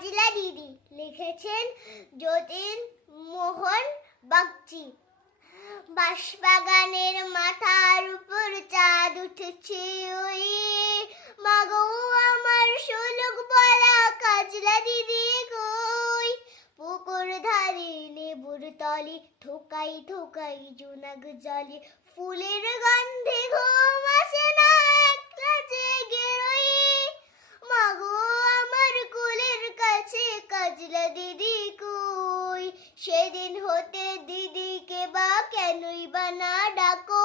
কাজলা দিদি, লিখেছেন যতীন মোহন বাগচি। বাঁশবাগানের মাথার উপর চাঁদ উঠেছে ওই, মাগো আমার শোলক বলা কাজলা দিদি কই। পুকুর ধারে নেবুর তলে থোকাই থোকাই জোনাক জলে, ফুলের গন্ধে ঘুম আসে না একলা জেগে রই। মাগো আমার কোলের কাছে কাজলা দিদি কই। সেদিন হতে দিদিকে বা কেনই বা না ডাকো,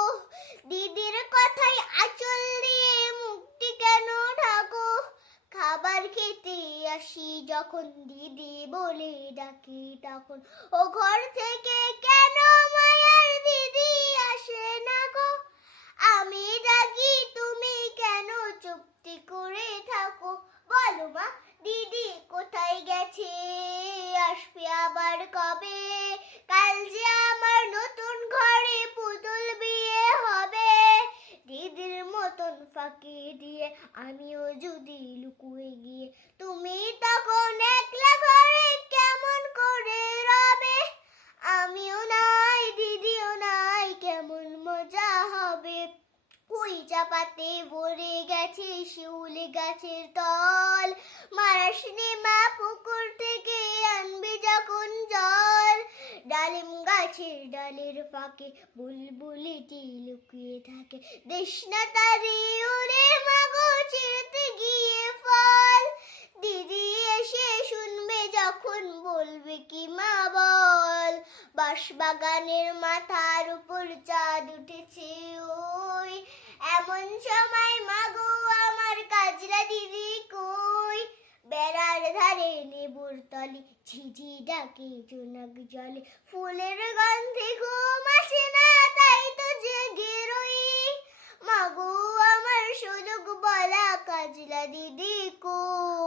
দিদির কথাই আঁচল দিয়ে মুখটি কেন ঢাকো। খাবার খেতে আসি যখন দিদি বলে ডাকি তখন, ও ঘর থেকে কেন মায়ার দিদি আসে না গো। আমি ডাকি তুমি কেন চুপটি করে থাকো। বলো মা, দিদি কোথায় গেছে, আসবে আবার কবে। কাল যে আমার নতুন ঘরে পুতুল বিয়ে হবে, দিদির মতন ফাঁকি দিয়ে আমিও যদি লুকুয়ে গিয়ে, তুমি তখন একলা ঘরে কেমন করে রবে। আমিও নাই দিদিও নাই, কেমন মজা হবে। ওই চাপাতে ভরে গেছে শিউলি গাছের তল, মারাসনি মা পুকুর থেকে আনবে যখন জল। ডালিম গাছের ডালের ফাঁকে বুলবুলিটি লুকিয়ে থাকে, দেশনা তারি উড়ে মাগো ছিঁড়তে গিয়ে ফল। দিদি এসে শুনবে যখন বলবে কি মা বল, বাঁশবাগানের মাথার উপর চাঁদ উঠেছে ওই, এমন সময় মাগো আমার কাজলা দিদি কই। বেড়ার ধারে নেবুর তলে ঝিঝি ডাকে জোনাক জলে, ফুলের গন্ধে ঘুম আসে না তাই তো জেগে রই। মাগো আমার শোলক বলা কাজলা দিদি কই।